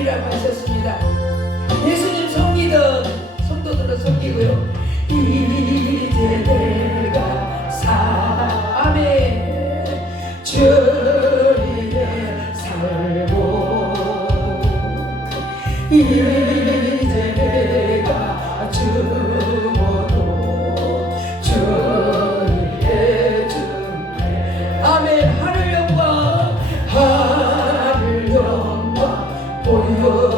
되리라고 하셨습니다. 예수님 섬기던 성도들은 섬기고요. 이제 내가 삶의 주위에 Oh.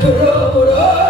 Hello, hello.